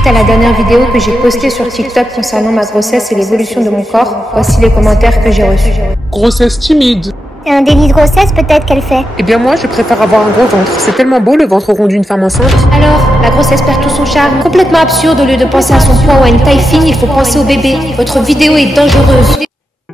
Suite à la dernière vidéo que j'ai postée sur TikTok concernant ma grossesse et l'évolution de mon corps, voici les commentaires que j'ai reçus. Grossesse timide. Un déni de grossesse peut-être qu'elle fait. Eh bien moi, je préfère avoir un gros ventre. C'est tellement beau le ventre rond d'une femme enceinte. Alors, la grossesse perd tout son charme. Complètement absurde, au lieu de penser à son poids ou à une taille fine, il faut penser au bébé. Votre vidéo est dangereuse.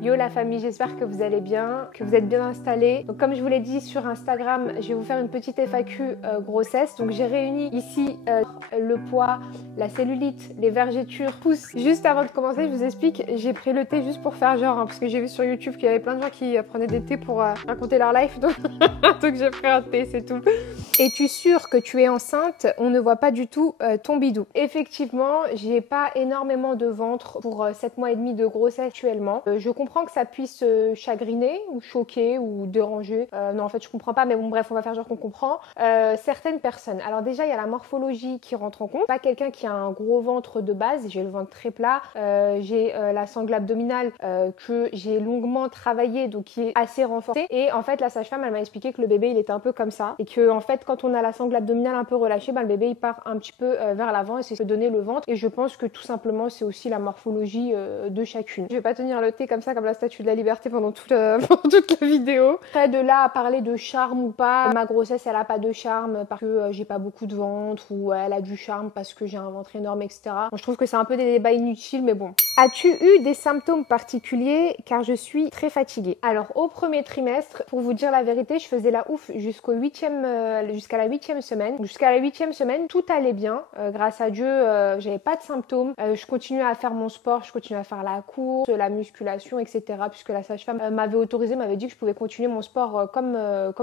Yo la famille, j'espère que vous allez bien, que vous êtes bien installés. Donc comme je vous l'ai dit sur Instagram, je vais vous faire une petite FAQ grossesse. Donc j'ai réuni ici le poids, la cellulite, les vergetures, pouces. Juste avant de commencer, je vous explique, j'ai pris le thé juste pour faire genre, hein, parce que j'ai vu sur YouTube qu'il y avait plein de gens qui prenaient des thés pour raconter leur life. Donc, donc j'ai pris un thé, c'est tout. Es-tu sûre que tu es enceinte? On ne voit pas du tout ton bidou. Effectivement, j'ai pas énormément de ventre pour 7 mois et demi de grossesse actuellement. Je comprends que ça puisse chagriner ou choquer ou déranger. Non, en fait, je comprends pas, mais bon, bref, on va faire genre qu'on comprend. Certaines personnes. Alors déjà, il y a la morphologie qui rentre en compte. Pas quelqu'un qui a un gros ventre de base. J'ai le ventre très plat. J'ai la sangle abdominale que j'ai longuement travaillée, donc qui est assez renforcée. Et en fait, la sage-femme, elle m'a expliqué que le bébé, il était un peu comme ça. Et que, en fait, quand on a la sangle abdominale un peu relâchée, le bébé, il part un petit peu vers l'avant et c'est ce que donner le ventre. Et je pense que tout simplement, c'est aussi la morphologie de chacune. Je vais pas tenir le thé comme ça, comme la statue de la liberté pendant toute la vidéo. Après, de là à parler de charme ou pas, ma grossesse, elle a pas de charme parce que j'ai pas beaucoup de ventre, ou elle a du charme parce que j'ai un ventre énorme, etc. Bon, je trouve que c'est un peu des débats inutiles, mais bon. As-tu eu des symptômes particuliers? Car je suis très fatiguée. Alors, au premier trimestre, pour vous dire la vérité, je faisais la ouf jusqu'à la 8e semaine. Jusqu'à la 8e semaine, tout allait bien. Grâce à Dieu, j'avais pas de symptômes. Je continuais à faire mon sport, je continuais à faire la course, la musculation, etc. Puisque la sage-femme m'avait autorisé, m'avait dit que je pouvais continuer mon sport comme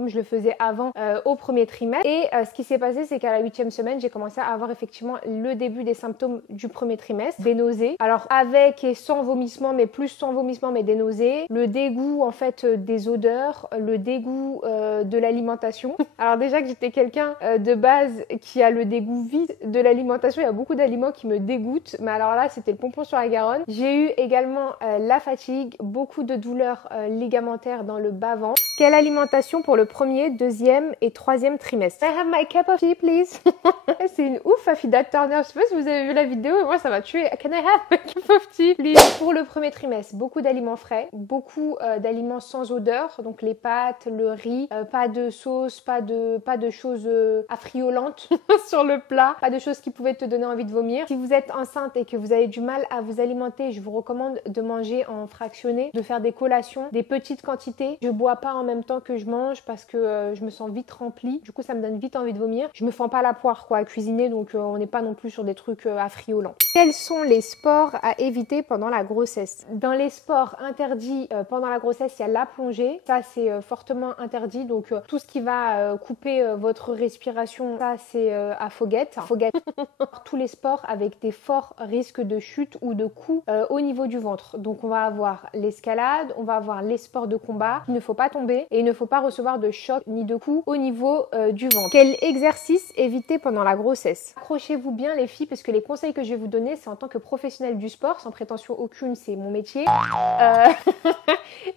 je le faisais avant au premier trimestre. Et ce qui s'est passé, c'est qu'à la 8e semaine, j'ai commencé à avoir effectivement le début des symptômes du premier trimestre, des nausées. Alors avec et sans vomissement, mais plus sans vomissement, mais des nausées, le dégoût en fait des odeurs, le dégoût de l'alimentation. Alors déjà que j'étais quelqu'un de base qui a le dégoût vite de l'alimentation, il y a beaucoup d'aliments qui me dégoûtent, mais alors là c'était le pompon sur la Garonne. J'ai eu également la fatigue, beaucoup de douleurs ligamentaires dans le bas-ventre. Quelle alimentation pour le premier, deuxième et troisième trimestre? I have my cup of tea, please. C'est une ouf, Afida Turner. Je sais pas si vous avez vu la vidéo, moi ça m'a tué. Can I have my cup of tea, please? Pour le premier trimestre, beaucoup d'aliments frais, beaucoup d'aliments sans odeur, donc les pâtes, le riz, pas de sauce, pas de choses affriolantes sur le plat, pas de choses qui pouvaient te donner envie de vomir. Si vous êtes enceinte et que vous avez du mal à vous alimenter, je vous recommande de manger en fractionné, de faire des collations, des petites quantités. Je bois pas en même temps que je mange parce que je me sens vite remplie. Du coup, ça me donne vite envie de vomir. Je me fends pas la poire quoi à cuisiner, donc on n'est pas non plus sur des trucs affriolants. Quels sont les sports à éviter pendant la grossesse? Dans les sports interdits pendant la grossesse, il y a la plongée. Ça, c'est fortement interdit. Donc tout ce qui va couper votre respiration, ça c'est à Foguette. Tous les sports avec des forts risques de chute ou de coups au niveau du ventre. Donc on va avoir l'escalade, on va avoir les sports de combat. Il ne faut pas tomber et il ne faut pas recevoir de choc ni de coups au niveau du ventre. Quel exercice éviter pendant la grossesse? Accrochez-vous bien les filles parce que les conseils que je vais vous donner, c'est en tant que professionnelle du sport, sans prétention aucune, c'est mon métier.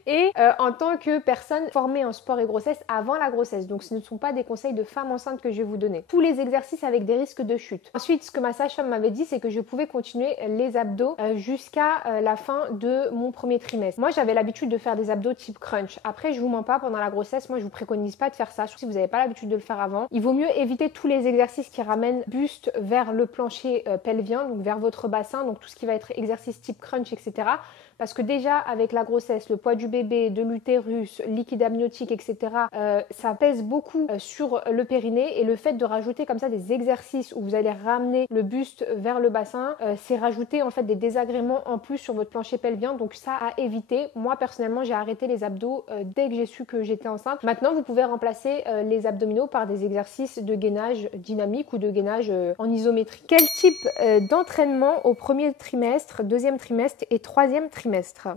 Et en tant que personne formée en sport et grossesse avant la grossesse. Donc ce ne sont pas des conseils de femme enceinte que je vais vous donner. Tous les exercices avec des risques de chute. Ensuite, ce que ma sage-femme m'avait dit, c'est que je pouvais continuer les abdos jusqu'à la fin de mon premier trimestre. Moi, j'avais l'habitude de faire des abdos type crunch. Après, je vous mens pas, pendant la grossesse, moi, je vous préconise pas de faire ça. Surtout si vous n'avez pas l'habitude de le faire avant. Il vaut mieux éviter tous les exercices qui ramènent buste vers le plancher pelvien, donc vers votre bassin, donc tout ce qui va être exercice type crunch, etc. Parce que déjà, avec la grossesse, le poids du bébé, de l'utérus, liquide amniotique, etc., ça pèse beaucoup sur le périnée. Et le fait de rajouter comme ça des exercices où vous allez ramener le buste vers le bassin, c'est rajouter en fait des désagréments en plus sur votre plancher pelvien. Donc ça à éviter. Moi, personnellement, j'ai arrêté les abdos dès que j'ai su que j'étais enceinte. Maintenant, vous pouvez remplacer les abdominaux par des exercices de gainage dynamique ou de gainage en isométrie. Quel type d'entraînement au premier trimestre, deuxième trimestre et troisième trimestre?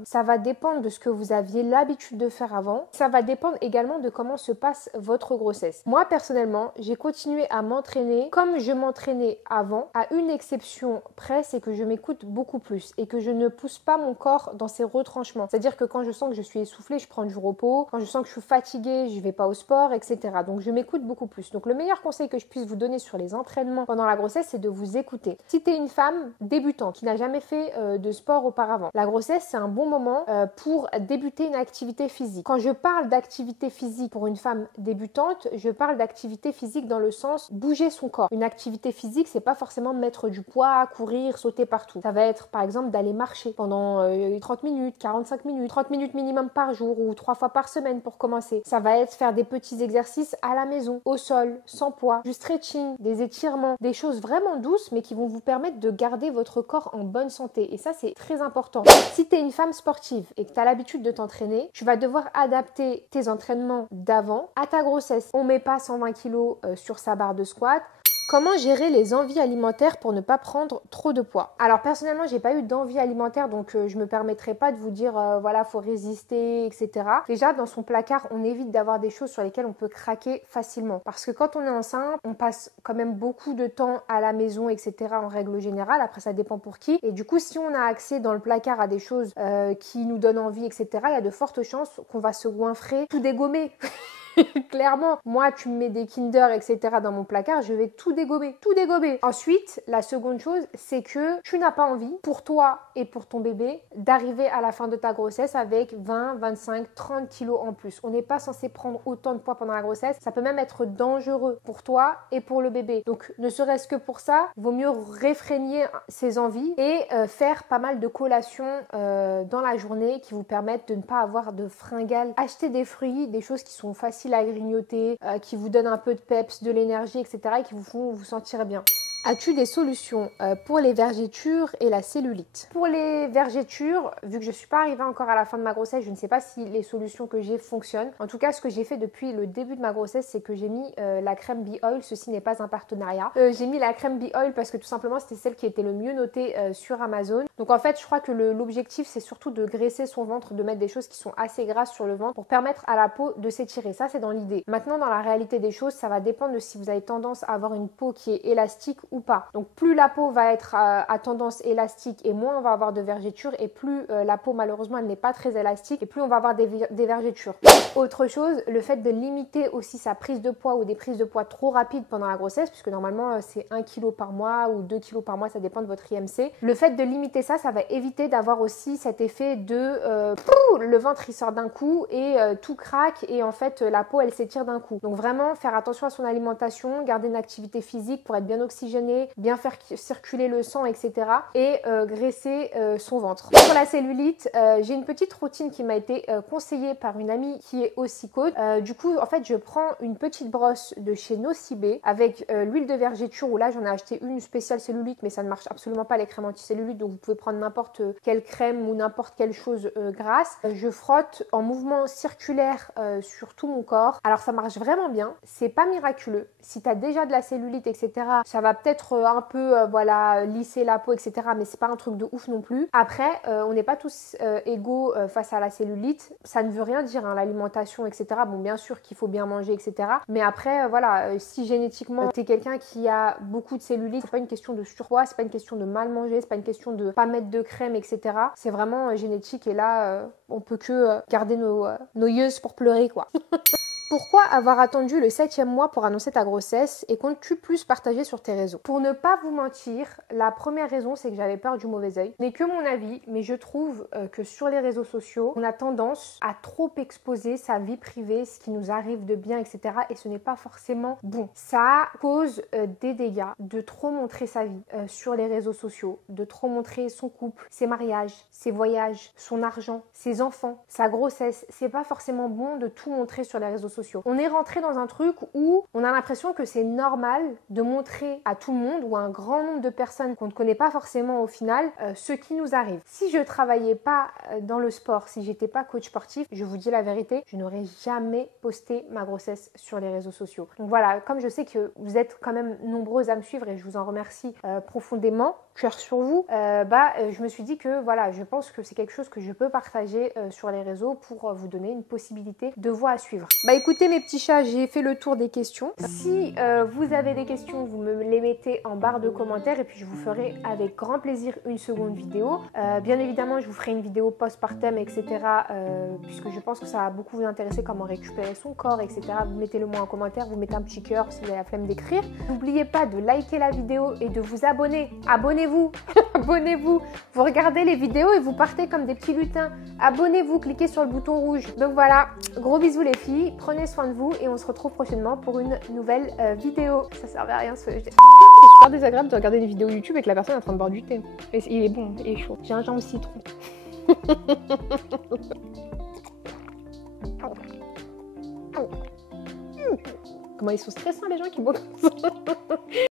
Ça va dépendre de ce que vous aviez l'habitude de faire avant. Ça va dépendre également de comment se passe votre grossesse. Moi, personnellement, j'ai continué à m'entraîner comme je m'entraînais avant, à une exception près, c'est que je m'écoute beaucoup plus et que je ne pousse pas mon corps dans ses retranchements. C'est-à-dire que quand je sens que je suis essoufflée, je prends du repos. Quand je sens que je suis fatiguée, je vais pas au sport, etc. Donc, je m'écoute beaucoup plus. Donc, le meilleur conseil que je puisse vous donner sur les entraînements pendant la grossesse, c'est de vous vous écouter. Si tu es une femme débutante qui n'a jamais fait de sport auparavant, la grossesse c'est un bon moment pour débuter une activité physique. Quand je parle d'activité physique pour une femme débutante, je parle d'activité physique dans le sens bouger son corps. Une activité physique, c'est pas forcément mettre du poids, courir, sauter partout. Ça va être par exemple d'aller marcher pendant 30 minutes, 45 minutes, 30 minutes minimum par jour ou 3 fois par semaine pour commencer. Ça va être faire des petits exercices à la maison, au sol, sans poids, du stretching, des étirements, des choses vraiment douces mais qui vont vous permettre de garder votre corps en bonne santé. Et ça, c'est très important. Si tu es une femme sportive et que tu as l'habitude de t'entraîner, tu vas devoir adapter tes entraînements d'avant à ta grossesse. On met pas 120 kg sur sa barre de squat. Comment gérer les envies alimentaires pour ne pas prendre trop de poids? Alors personnellement, j'ai pas eu d'envie alimentaire, donc je me permettrai pas de vous dire voilà, faut résister, etc. Déjà, dans son placard, on évite d'avoir des choses sur lesquelles on peut craquer facilement. Parce que quand on est enceinte, on passe quand même beaucoup de temps à la maison, etc. en règle générale. Après, ça dépend pour qui. Et du coup, si on a accès dans le placard à des choses qui nous donnent envie, etc., il y a de fortes chances qu'on va se goinfrer, tout dégommer. Clairement, moi tu me mets des Kinder etc dans mon placard, je vais tout dégommer, tout dégommer. Ensuite, la seconde chose, c'est que tu n'as pas envie pour toi et pour ton bébé d'arriver à la fin de ta grossesse avec 20, 25, 30 kilos en plus. On n'est pas censé prendre autant de poids pendant la grossesse, ça peut même être dangereux pour toi et pour le bébé. Donc ne serait-ce que pour ça, il vaut mieux réfréner ses envies et faire pas mal de collations dans la journée qui vous permettent de ne pas avoir de fringales. Acheter des fruits, des choses qui sont faciles à grignoter, qui vous donnent un peu de peps, de l'énergie, etc. et qui vous font vous sentir bien. As-tu des solutions pour les vergetures et la cellulite? Pour les vergetures, vu que je ne suis pas arrivée encore à la fin de ma grossesse, je ne sais pas si les solutions que j'ai fonctionnent. En tout cas, ce que j'ai fait depuis le début de ma grossesse, c'est que j'ai mis la crème B-Oil. Ceci n'est pas un partenariat. J'ai mis la crème B-Oil parce que tout simplement, c'était celle qui était le mieux notée sur Amazon. Donc en fait, je crois que l'objectif, c'est surtout de graisser son ventre, de mettre des choses qui sont assez grasses sur le ventre pour permettre à la peau de s'étirer. Ça, c'est dans l'idée. Maintenant, dans la réalité des choses, ça va dépendre de si vous avez tendance à avoir une peau qui est élastique ou pas. Donc plus la peau va être à tendance élastique et moins on va avoir de vergetures, et plus la peau malheureusement elle n'est pas très élastique et plus on va avoir des vergetures. Autre chose, le fait de limiter aussi sa prise de poids ou des prises de poids trop rapides pendant la grossesse, puisque normalement c'est 1 kg par mois ou 2 kg par mois, ça dépend de votre IMC. Le fait de limiter ça, ça va éviter d'avoir aussi cet effet de le ventre il sort d'un coup et tout craque et en fait la peau elle s'étire d'un coup. Donc vraiment faire attention à son alimentation, garder une activité physique pour être bien oxygéné, bien faire circuler le sang, etc. et graisser son ventre. Pour la cellulite, j'ai une petite routine qui m'a été conseillée par une amie qui est aussi coach. Du coup, en fait, je prends une petite brosse de chez Nocibé avec l'huile de vergeture, où là, j'en ai acheté une spéciale cellulite, mais ça ne marche absolument pas les crèmes anti-cellulite, donc vous pouvez prendre n'importe quelle crème ou n'importe quelle chose grasse. Je frotte en mouvement circulaire sur tout mon corps. Alors, ça marche vraiment bien. C'est pas miraculeux. Si tu as déjà de la cellulite, etc., ça va peut-être un peu voilà, lisser la peau, etc., mais c'est pas un truc de ouf non plus. Après, on n'est pas tous égaux face à la cellulite. Ça ne veut rien dire, hein, l'alimentation, etc. Bon, bien sûr qu'il faut bien manger, etc. Mais après, voilà, si génétiquement t'es quelqu'un qui a beaucoup de cellulite, c'est pas une question de surpoids, c'est pas une question de mal manger, c'est pas une question de pas mettre de crème, etc. C'est vraiment génétique, et là, on peut que garder nos yeux pour pleurer, quoi. Pourquoi avoir attendu le 7e mois pour annoncer ta grossesse, et comptes-tu plus partager sur tes réseaux? Pour ne pas vous mentir, la première raison, c'est que j'avais peur du mauvais œil. Mais que mon avis, mais je trouve que sur les réseaux sociaux, on a tendance à trop exposer sa vie privée, ce qui nous arrive de bien, etc. Et ce n'est pas forcément bon. Ça cause des dégâts de trop montrer sa vie sur les réseaux sociaux, de trop montrer son couple, ses mariages, ses voyages, son argent, ses enfants, sa grossesse. C'est pas forcément bon de tout montrer sur les réseaux sociaux. On est rentré dans un truc où on a l'impression que c'est normal de montrer à tout le monde ou à un grand nombre de personnes qu'on ne connaît pas forcément au final ce qui nous arrive. Si je travaillais pas dans le sport, si j'étais pas coach sportif, je vous dis la vérité, je n'aurais jamais posté ma grossesse sur les réseaux sociaux. Donc voilà, comme je sais que vous êtes quand même nombreuses à me suivre et je vous en remercie profondément, cœur sur vous, je me suis dit que voilà, je pense que c'est quelque chose que je peux partager sur les réseaux pour vous donner une possibilité de voie à suivre. Écoute, écoutez mes petits chats, j'ai fait le tour des questions. Si vous avez des questions, vous me les mettez en barre de commentaires et puis je vous ferai avec grand plaisir une seconde vidéo. Bien évidemment, je vous ferai une vidéo postpartum, etc. Puisque je pense que ça va beaucoup vous intéresser, comment récupérer son corps, etc. Vous mettez-le moi en commentaire, vous mettez un petit cœur si vous avez la flemme d'écrire. N'oubliez pas de liker la vidéo et de vous abonner. Abonnez-vous. Abonnez-vous. Vous regardez les vidéos et vous partez comme des petits lutins. Abonnez-vous, cliquez sur le bouton rouge. Donc voilà, gros bisous les filles, prenez soin de vous et on se retrouve prochainement pour une nouvelle vidéo. Ça servait à rien ce... C'est super désagréable de regarder des vidéos YouTube et que la personne est en train de boire du thé. Et il est bon, il est chaud. J'ai un jambe citron. Comment ils sont stressants les gens qui boivent comme ça.